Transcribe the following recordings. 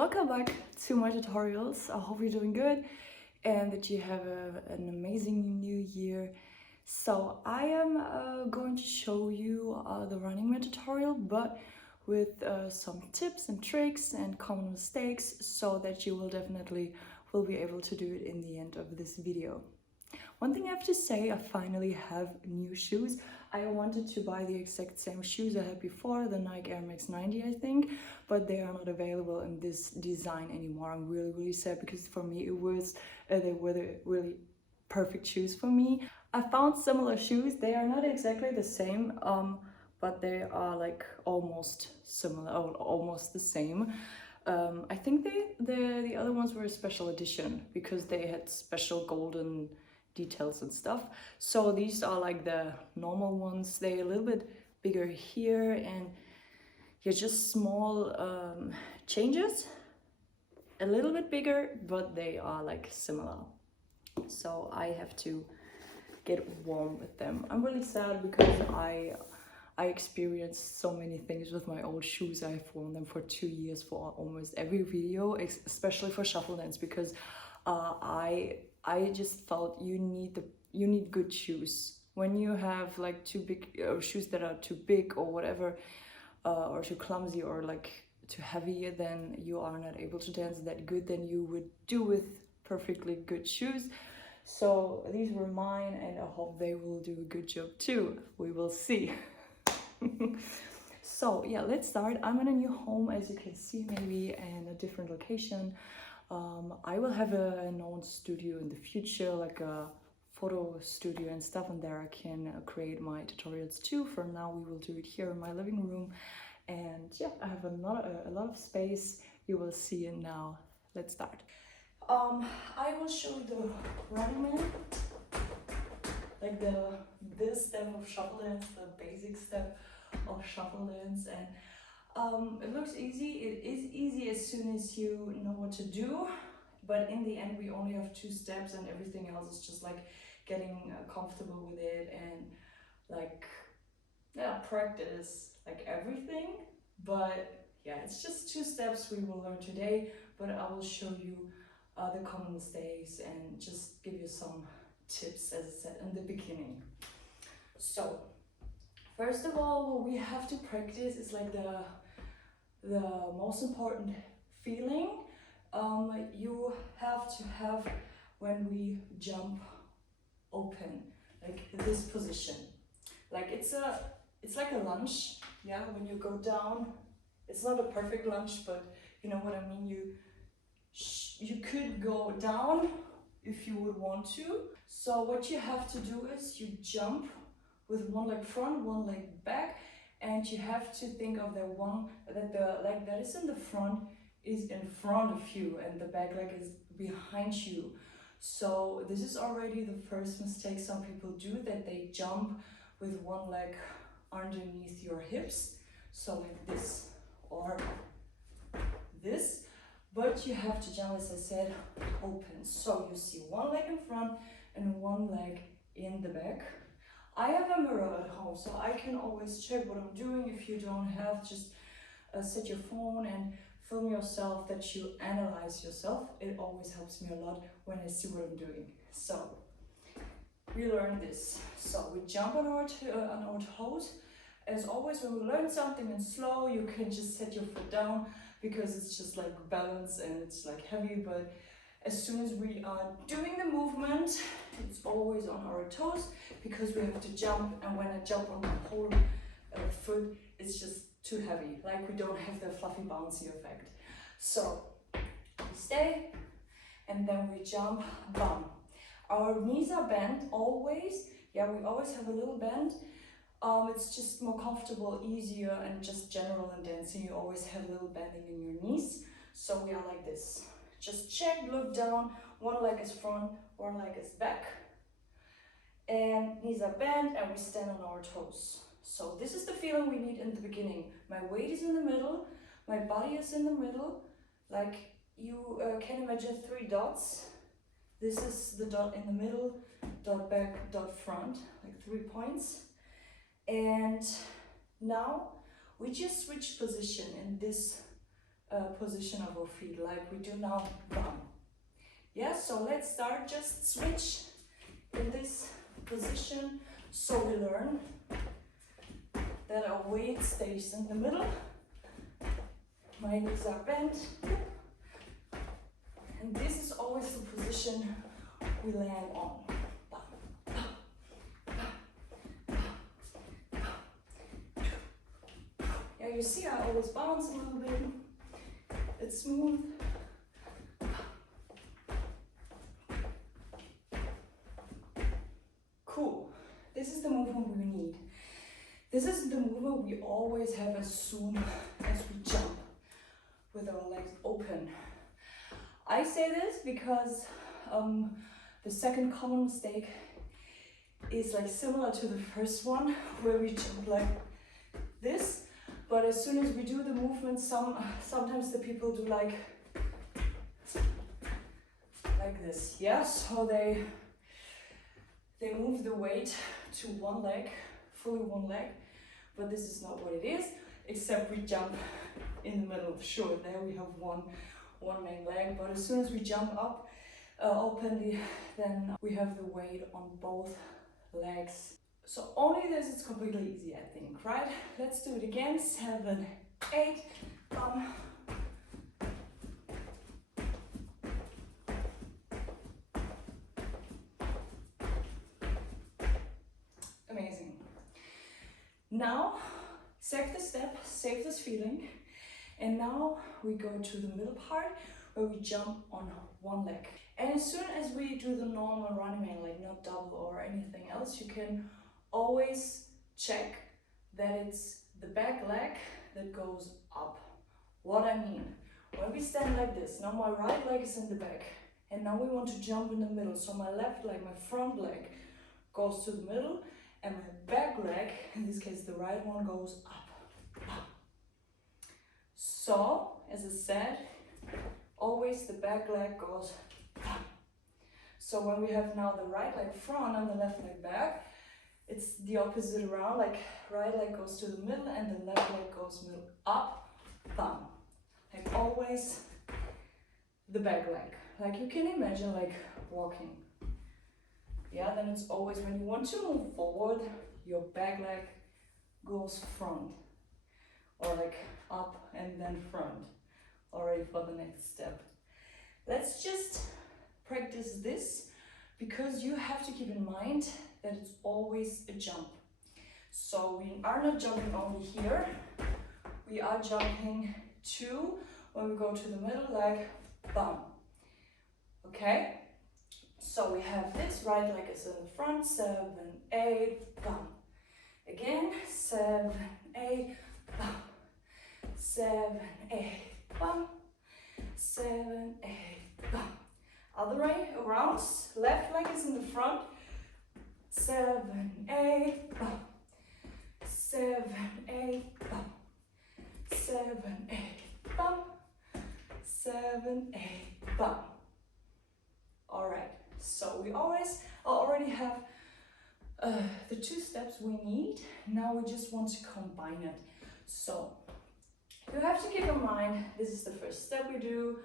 Welcome back to my tutorials. I hope you're doing good and that you have an amazing new year. So I am going to show you the Running Man tutorial, but with some tips and tricks and common mistakes so that you will be able to do it in the end of this video. One thing I have to say, I finally have new shoes. I wanted to buy the exact same shoes I had before, the Nike Air Max 90 I think, but they are not available in this design anymore. I'm really sad because for me they were the really perfect shoes for me. I found similar shoes. They are not exactly the same, but they are like almost similar or almost the same. I think the other ones were a special edition because they had special golden details and stuff. So these are like the normal ones. They're a little bit bigger here and yeah, just small changes. A little bit bigger, but they are like similar. So I have to get warm with them. I'm really sad because I experienced so many things with my old shoes. I've worn them for 2 years for almost every video, especially for shuffle dance, because I just felt you need good shoes. When you have like too big shoes that are too big or whatever, or too clumsy or like too heavy, then you are not able to dance that good than you would do with perfectly good shoes. So these were mine and I hope they will do a good job too. We will see. So yeah, let's start. I'm in a new home, as you can see, maybe in a different location. I will have a known studio in the future, like a photo studio and stuff, and there I can create my tutorials too. For now, we will do it here in my living room, and yeah, I have a lot of space. You will see it now. Let's start. I will show you the Running Man, like this step of shuffle dance, the basic step of shuffle dance, and it looks easy. It is easy as soon as you know what to do, but in the end we only have 2 steps and everything else is just like getting comfortable with it and like practice like everything. But yeah, it's just 2 steps we will learn today, but I will show you the common mistakes and just give you some tips, as I said in the beginning. So first of all, what we have to practice is like the most important feeling you have to have when we jump open, like this position. Like it's like a lunge, yeah, when you go down. It's not a perfect lunge, but you know what I mean. You could go down if you would want to. So what you have to do is you jump with one leg front, one leg back, and you have to think of the leg that is in the front is in front of you and the back leg is behind you. So this is already the first mistake some people do, that they jump with one leg underneath your hips, so like this or this. But you have to jump, as I said, open. So you see one leg in front and one leg in the back. I have a mirror at home, so I can always check what I'm doing. If you don't have, just set your phone and film yourself, that you analyze yourself. It always helps me a lot when I see what I'm doing. So we learn this. So we jump on our toes. As always, when we learn something in slow, you can just set your foot down because it's just like balance and it's like heavy. But as soon as we are doing the movement, it's always on our toes because we have to jump. And when I jump on the whole foot, it's just too heavy. Like we don't have the fluffy bouncy effect. So we stay and then we jump, bum. Our knees are bent always. Yeah, we always have a little bend. It's just more comfortable, easier, and just general in dancing. You always have a little bending in your knees. So we are like this. Just check, look down. One leg is front, one leg is back. And knees are bent and we stand on our toes. So this is the feeling we need in the beginning. My weight is in the middle, my body is in the middle. Like you can imagine 3 dots. This is the dot in the middle, dot back, dot front, like 3 points. And now we just switch position in this position of our feet, like we do now, bum. Yeah, so let's start, just switch in this position, so we learn that our weight stays in the middle, my knees are bent, and this is always the position we land on. Yeah, you see I always bounce a little bit, it's smooth. Cool, this is the movement we need. This is the movement we always have as soon as we jump with our legs open. I say this because the second common mistake is like similar to the first one, where we jump like this, but as soon as we do the movement, sometimes the people do like this. Yeah, so they move the weight to one leg, fully one leg, but this is not what it is, except we jump in the middle. Sure, there we have one main leg, but as soon as we jump up openly, then we have the weight on both legs. So only this is completely easy, I think, right? Let's do it again. 7, 8, bum. Amazing. Now, save the step, save this feeling. And now we go to the middle part where we jump on one leg. And as soon as we do the normal running man, like not double or anything else, you can always check that it's the back leg that goes up. What I mean, when we stand like this, now my right leg is in the back, and now we want to jump in the middle. So my left leg, my front leg, goes to the middle, and my back leg, in this case the right one, goes up. So, as I said, always the back leg goes up. So when we have now the right leg front and the left leg back, it's the opposite around, like right leg goes to the middle and the left leg goes middle, up, bum. Like always the back leg. Like you can imagine like walking. Yeah, then it's always when you want to move forward, your back leg goes front. Or like up and then front. Already for the next step. Let's just practice this, because you have to keep in mind that it's always a jump. So we are not jumping only here, we are jumping too when we go to the middle, like bum. Okay? So we have this, right leg is in the front, 7, 8, bum. Again, 7, 8, bum. 7, 8, bum. 7, 8, bum. Other way around, left leg is in the front, 7, 8, bum. 7, 8, bum. 7, 8, bum. 7, 8, bum. Alright, so we already have the 2 steps we need. Now we just want to combine it. So you have to keep in mind, this is the first step we do.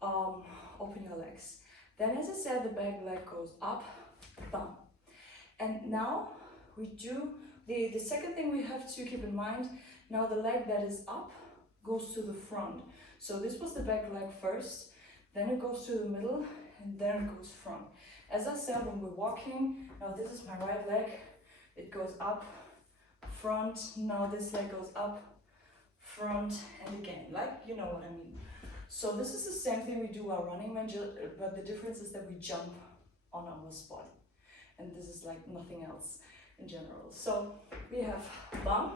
Open your legs. Then, as I said, the back leg goes up, bum. And now we do the second thing we have to keep in mind. Now the leg that is up goes to the front. So this was the back leg first, then it goes to the middle, and then it goes front. As I said, when we're walking, now this is my right leg, it goes up, front. Now this leg goes up, front, and again, like, you know what I mean. So this is the same thing we do our running man, but the difference is that we jump on our spot. And this is like nothing else in general. So we have bum,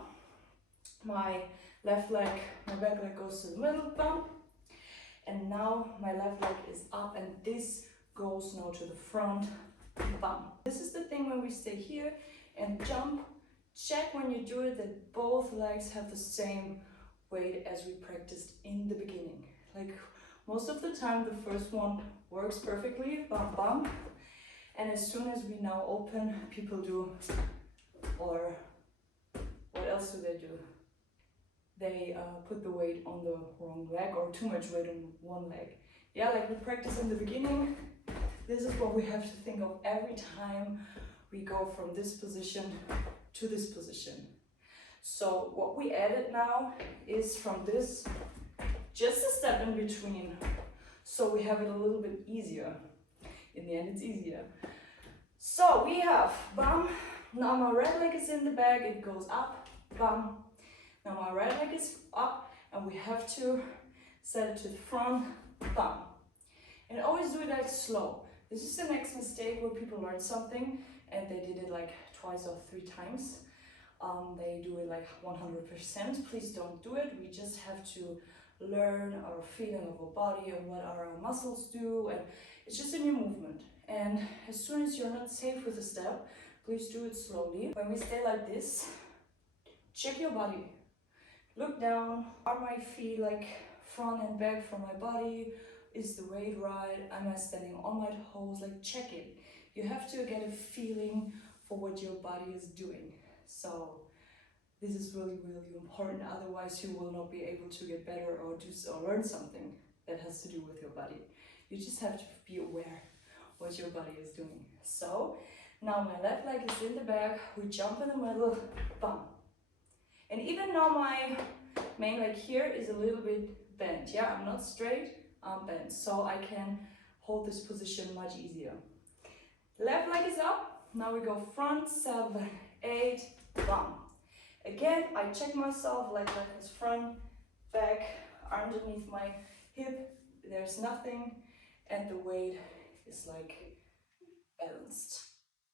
my left leg, my back leg goes to the middle, bum. And now my left leg is up and this goes now to the front, bum. This is the thing when we stay here and jump, check when you do it that both legs have the same weight as we practiced in the beginning. Like most of the time the first one works perfectly, bum bum, and as soon as we now open, people do, or what else do? they put the weight on the wrong leg or too much weight on one leg. Yeah, like we practiced in the beginning, this is what we have to think of every time we go from this position to this position. So what we added now is from this, just a step in between. So we have it a little bit easier. In the end, it's easier. So we have bum. Now my right leg is in the back, it goes up, bum. Now my right leg is up, and we have to set it to the front, bum. And always do it like slow. This is the next mistake where people learn something and they did it like twice or 3 times. They do it like 100%. Please don't do it. We just have to learn our feeling of our body and what our muscles do, and it's just a new movement. And as soon as you're not safe with a step, please do it slowly. When we stay like this, check your body. Look down. Are my feet like front and back from my body? Is the weight right? Am I standing on my toes? Like, check it. You have to get a feeling for what your body is doing. So this is really, really important. Otherwise, you will not be able to get better or learn something that has to do with your body. You just have to be aware what your body is doing. So now my left leg is in the back. We jump in the middle, bum. And even now my main leg here is a little bit bent. Yeah, I'm not straight, I'm bent. So I can hold this position much easier. Left leg is up. Now we go front, 7, 8, bum. Again, I check myself, leg is front, back, underneath my hip, there's nothing, and the weight is like balanced.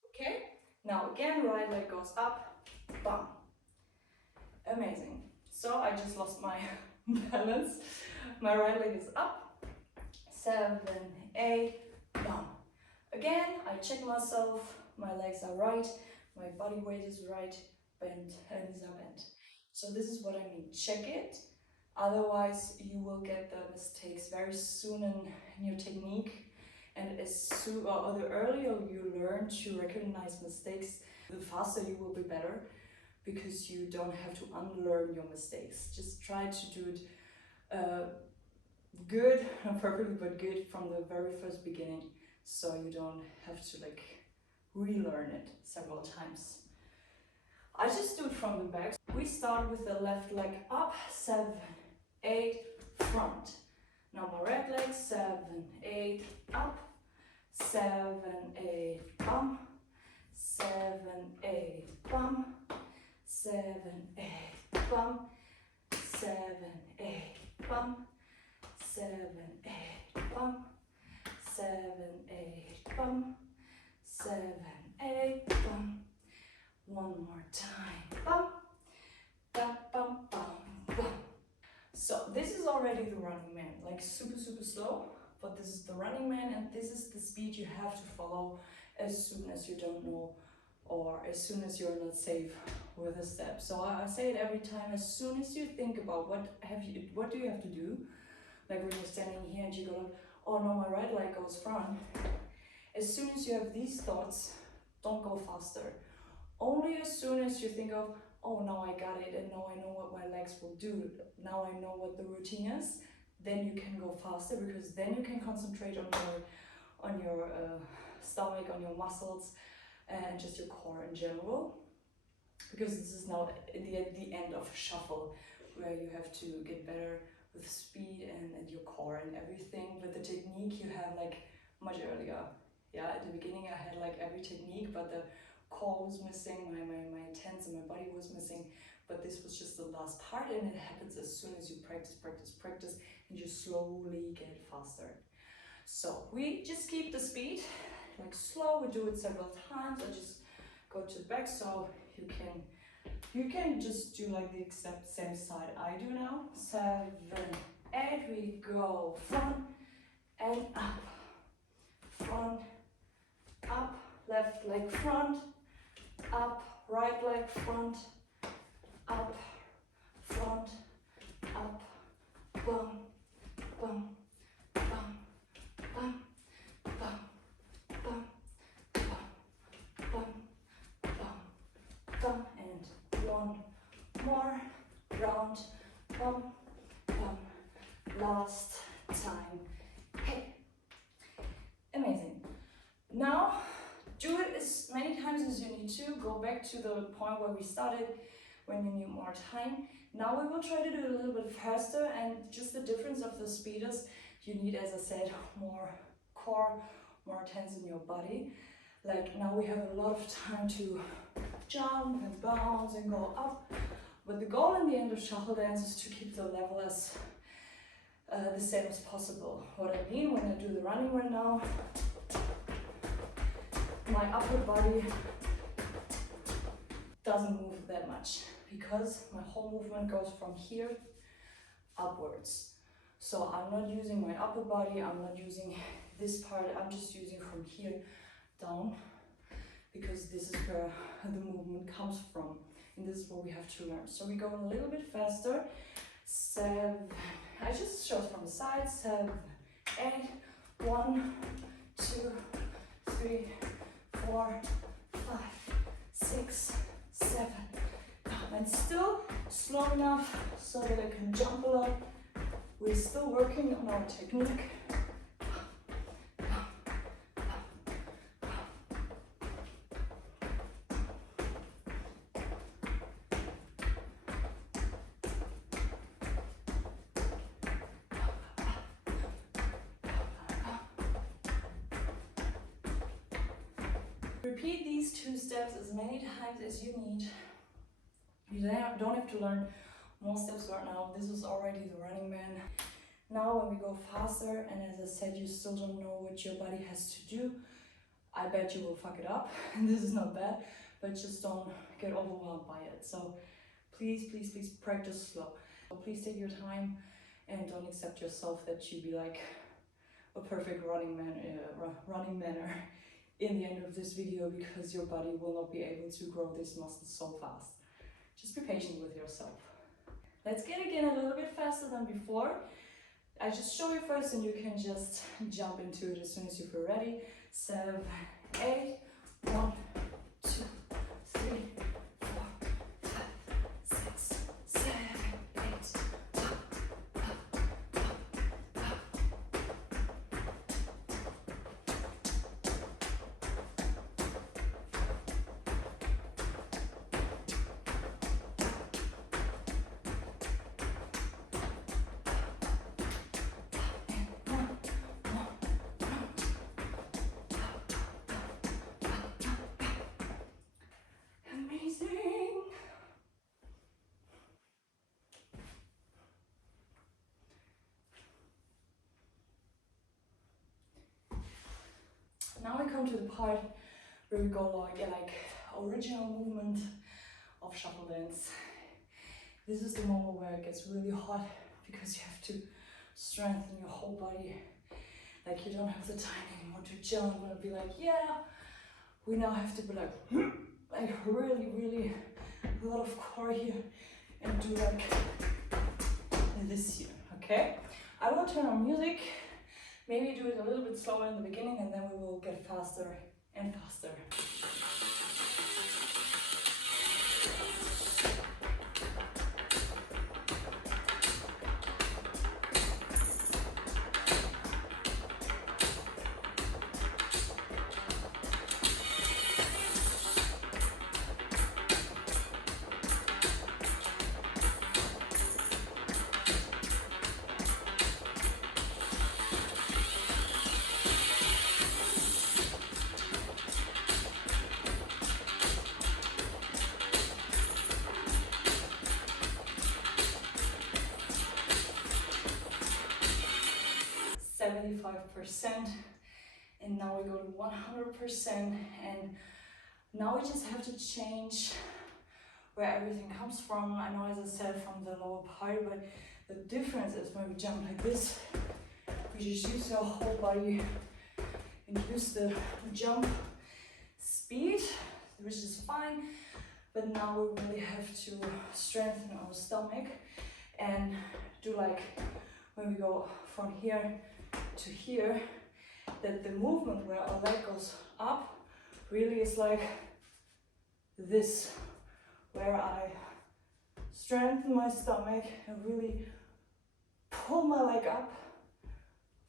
Okay? Now again, right leg goes up, bum. Amazing. So I just lost my balance. My right leg is up, 7, 8, bum. Again, I check myself, my legs are right, my body weight is right, bent, and these are bent. So this is what I mean, check it, otherwise you will get the mistakes very soon in your technique, and the earlier you learn to recognize mistakes, the faster you will be better, because you don't have to unlearn your mistakes. Just try to do it good, not perfectly, but good from the very first beginning, so you don't have to like relearn it several times. I just do it from the back. We start with the left leg up, 7, 8, front. Now my right leg, 7, 8, up, 7, 8, bum, 7, 8, bum, 7, 8, bum, 7, 8, bum, 7, 8, bum, 7, 8, bum, 7, 8, bum. One more time, bum, bum, bum, bum, bum. So this is already the running man, like super, super slow, but this is the running man, and this is the speed you have to follow as soon as you don't know, or as soon as you're not safe with a step. So I say it every time, as soon as you think about what do you have to do, like when you're standing here and you go, oh no, my right leg goes front. As soon as you have these thoughts, don't go faster. Only as soon as you think of, oh, now I got it, and now I know what my legs will do, now I know what the routine is, then you can go faster, because then you can concentrate on your stomach, on your muscles, and just your core in general. Because this is now the end of shuffle, where you have to get better with speed and your core and everything. But the technique you have like much earlier. Yeah, at the beginning I had like every technique, but the core was missing, my tense and my body was missing, but this was just the last part, and it happens as soon as you practice, and you slowly get faster. So we just keep the speed, like slow, we do it several times. I just go to the back, so you can just do like the exact same side I do now. 7, 8, we go front and up, front, up, left leg front, up, right leg front, up, front, up, bum, bum, bum, bum, bum, bum, bum, bum, bum, bum, and one more round, bum, bum. Last time. Hey. Amazing. Now, do it as many times as you need to. Go back to the point where we started when you need more time. Now we will try to do it a little bit faster, and just the difference of the speed is you need, as I said, more core, more tense in your body. Like now we have a lot of time to jump and bounce and go up. But the goal in the end of shuffle dance is to keep the level as the same as possible. What I mean when I do the running right now, my upper body doesn't move that much because my whole movement goes from here upwards. So I'm not using my upper body, I'm not using this part, I'm just using from here down, because this is where the movement comes from, and this is what we have to learn. So we go a little bit faster. 7, I just show it from the side. 7, 8, 1, 2, 3, 4, 5, 6, 7, and still slow enough so that I can jump a lot. We're still working on our technique. Repeat these 2 steps as many times as you need. You don't have to learn more steps right now. This is already the Running Man. Now when we go faster, and as I said, you still don't know what your body has to do, I bet you will fuck it up. And this is not bad, but just don't get overwhelmed by it. So please, please, please practice slow. So please take your time and don't accept yourself that you be like a perfect running manner in the end of this video, because your body will not be able to grow these muscles so fast. Just be patient with yourself. Let's get again a little bit faster than before. I just show you first and you can just jump into it as soon as you feel ready. 7, 8, 1, 2, 3, 4, 5, 6, 7, 8. Amazing. Now we come to the part where we go like original movement of shuffle dance. This is the moment where it gets really hot because you have to strengthen your whole body. Like you don't have the time anymore to jump and be like, yeah. We now have to be like really, really a lot of core here and do like this here, okay? I will turn on music, maybe do it a little bit slower in the beginning, and then we will get faster and faster. 75%, and now we go to 100%, and now we just have to change where everything comes from. I know, as I said, from the lower part, but the difference is when we jump like this, we just use our whole body and use the jump speed, which is fine, but now we really have to strengthen our stomach and do like when we go from here to here, that the movement where our leg goes up really is like this, where I strengthen my stomach and really pull my leg up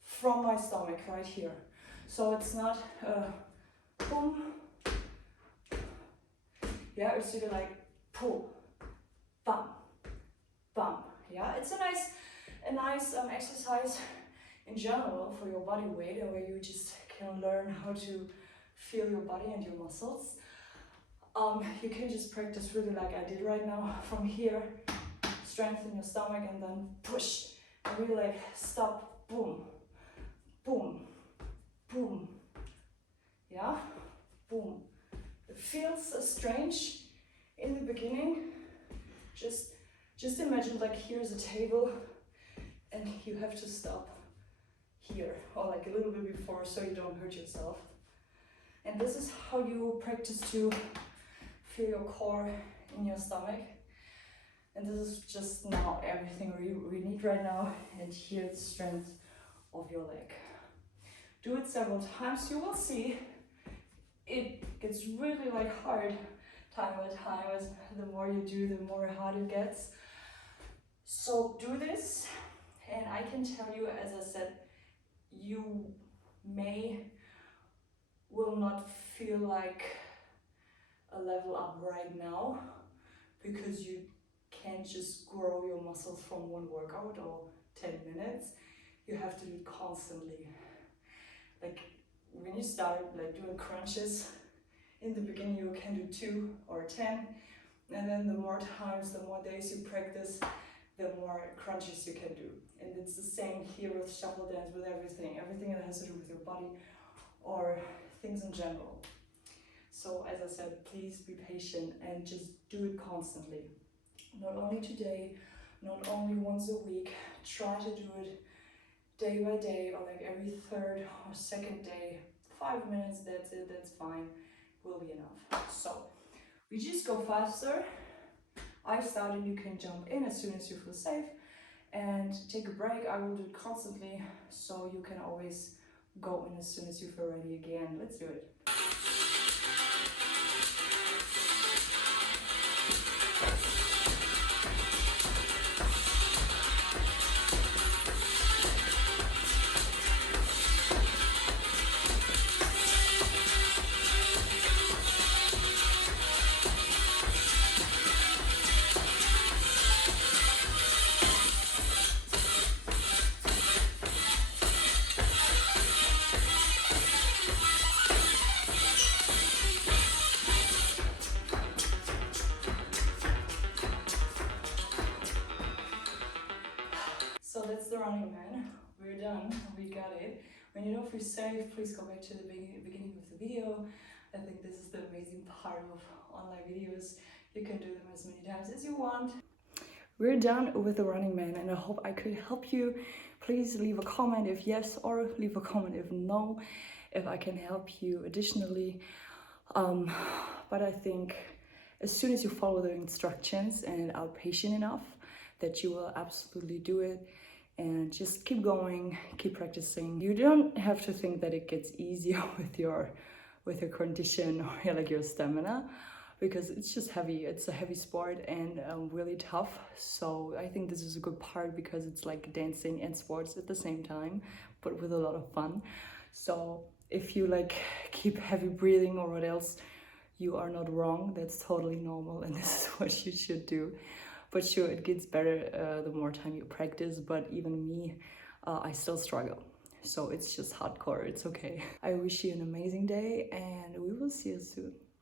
from my stomach right here. So it's not boom. Yeah, it's really like pull, bam, bam. Yeah, it's a nice exercise in general for your body weight, where you just can learn how to feel your body and your muscles. You can just practice really like I did right now, from here, strengthen your stomach and then push, and really like stop, boom, boom, boom, yeah, boom. It feels strange in the beginning. Just imagine like here's a table and you have to stop here, or like a little bit before, so you don't hurt yourself. And this is how you practice to feel your core in your stomach. And this is just now everything we need right now. And here's the strength of your leg. Do it several times. You will see it gets really like hard time by time. As the more you do, the more hard it gets. So do this, and I can tell you, as I said, you will not feel like a level up right now, because you can't just grow your muscles from one workout or 10 minutes. You have to do it constantly. Like when you start like doing crunches, in the beginning you can do 2 or 10, and then the more times, the more days you practice, the more crunches you can do. And it's the same here with shuffle dance, with everything that has to do with your body or things in general. So as I said, please be patient and just do it constantly. Not only today, not only once a week. Try to do it day by day, or like every third or second day. 5 minutes, that's it, that's fine, will be enough. So we just go faster. I started, you can jump in as soon as you feel safe, and take a break. I will do it constantly, so you can always go in as soon as you feel ready again. Let's do it. So that's the Running Man. We're done, we got it. When you don't feel safe, please go back to the beginning of the video. I think this is the amazing part of online videos. You can do them as many times as you want. We're done with the Running Man, and I hope I could help you. Please leave a comment if yes, or leave a comment if no, if I can help you additionally. But I think as soon as you follow the instructions and are patient enough, that you will absolutely do it. And just keep going, keep practicing. You don't have to think that it gets easier with your condition or like your stamina, because it's just heavy. It's a heavy sport and really tough. So I think this is a good part, because it's like dancing and sports at the same time, but with a lot of fun. So if you like keep heavy breathing or what else, you are not wrong. That's totally normal, and this is what you should do. But sure, it gets better the more time you practice, but even me, I still struggle. So it's just hardcore, it's okay. I wish you an amazing day, and we will see you soon.